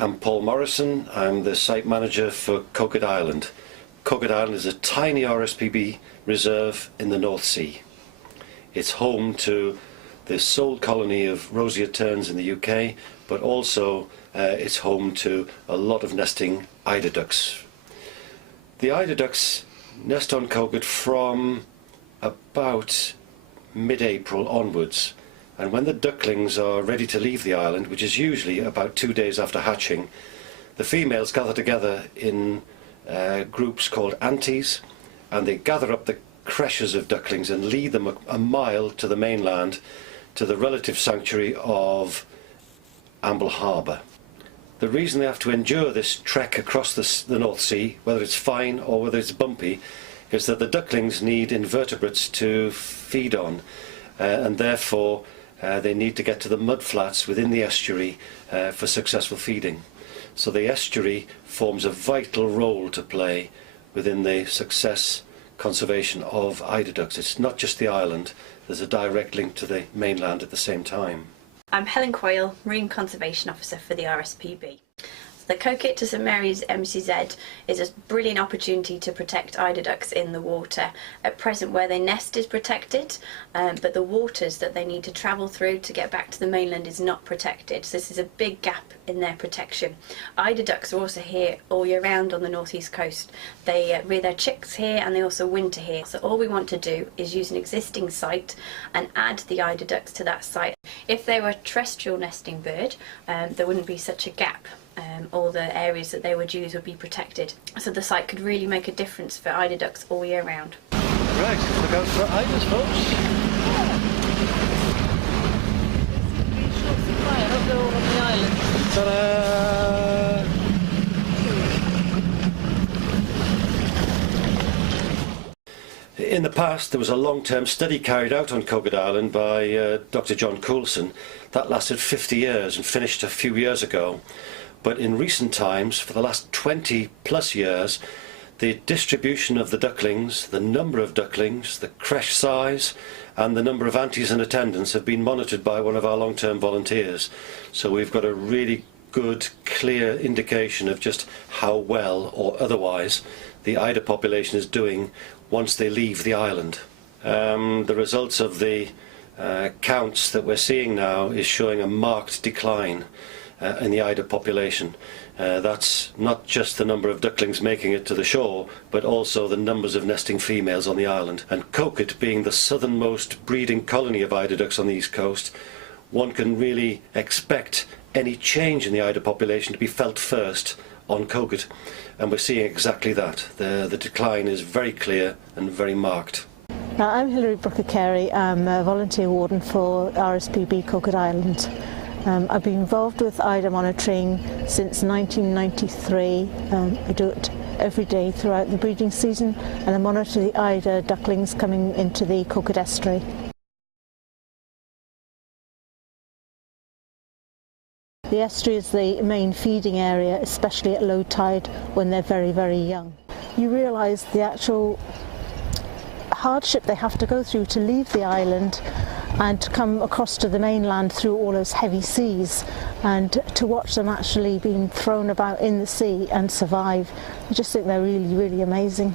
I'm Paul Morrison. I'm the site manager for Coquet Island. Coquet Island is a tiny RSPB reserve in the North Sea. It's home to the sole colony of roseate terns in the UK, but also it's home to a lot of nesting eider ducks. The eider ducks nest on Coquet from about mid-April onwards, and when the ducklings are ready to leave the island, which is usually about 2 days after hatching, the females gather together in groups called antes, and they gather up the creches of ducklings and lead them a mile to the mainland, to the relative sanctuary of Amble harbour. The reason they have to endure this trek across the North Sea, whether it's fine or whether it's bumpy, is that the ducklings need invertebrates to feed on, and therefore they need to get to the mudflats within the estuary for successful feeding. So the estuary forms a vital role to play within the success conservation of eider ducks. It's not just the island, there's a direct link to the mainland at the same time. I'm Helen Coyle, Marine Conservation Officer for the RSPB. The Coquet to St Mary's MCZ is a brilliant opportunity to protect eider ducks in the water. At present, where they nest is protected, but the waters that they need to travel through to get back to the mainland is not protected. So this is a big gap in their protection. Eider ducks are also here all year round on the northeast coast. They rear their chicks here and they also winter here. So all we want to do is use an existing site and add the eider ducks to that site. If they were a terrestrial nesting bird, there wouldn't be such a gap. All the areas that they would use would be protected. So the site could really make a difference for eider ducks all year round. Right, look out for eiders, folks. Ta-da! In the past, there was a long-term study carried out on Coquet Island by Dr. John Coulson that lasted 50 years and finished a few years ago. But in recent times, for the last 20 plus years, the distribution of the ducklings, the number of ducklings, the creche size and the number of aunties and attendants have been monitored by one of our long-term volunteers. So we've got a really good, clear indication of just how well or otherwise the eider population is doing once they leave the island. The results of the counts that we're seeing now is showing a marked decline in the eider population. That's not just the number of ducklings making it to the shore, but also the numbers of nesting females on the island. And Coquet being the southernmost breeding colony of eider ducks on the east coast, one can really expect any change in the eider population to be felt first on Coquet. And we're seeing exactly that. The decline is very clear and very marked. Now, I'm Hilary Brooker-Carey. I'm a volunteer warden for RSPB Coquet Island. I've been involved with eider monitoring since 1993. I do it every day throughout the breeding season, and I monitor the eider ducklings coming into the Coquet estuary. The estuary is the main feeding area, especially at low tide when they're very, very young. You realise the actual hardship they have to go through to leave the island and to come across to the mainland through all those heavy seas, and to watch them actually being thrown about in the sea and survive. I just think they're really, really amazing.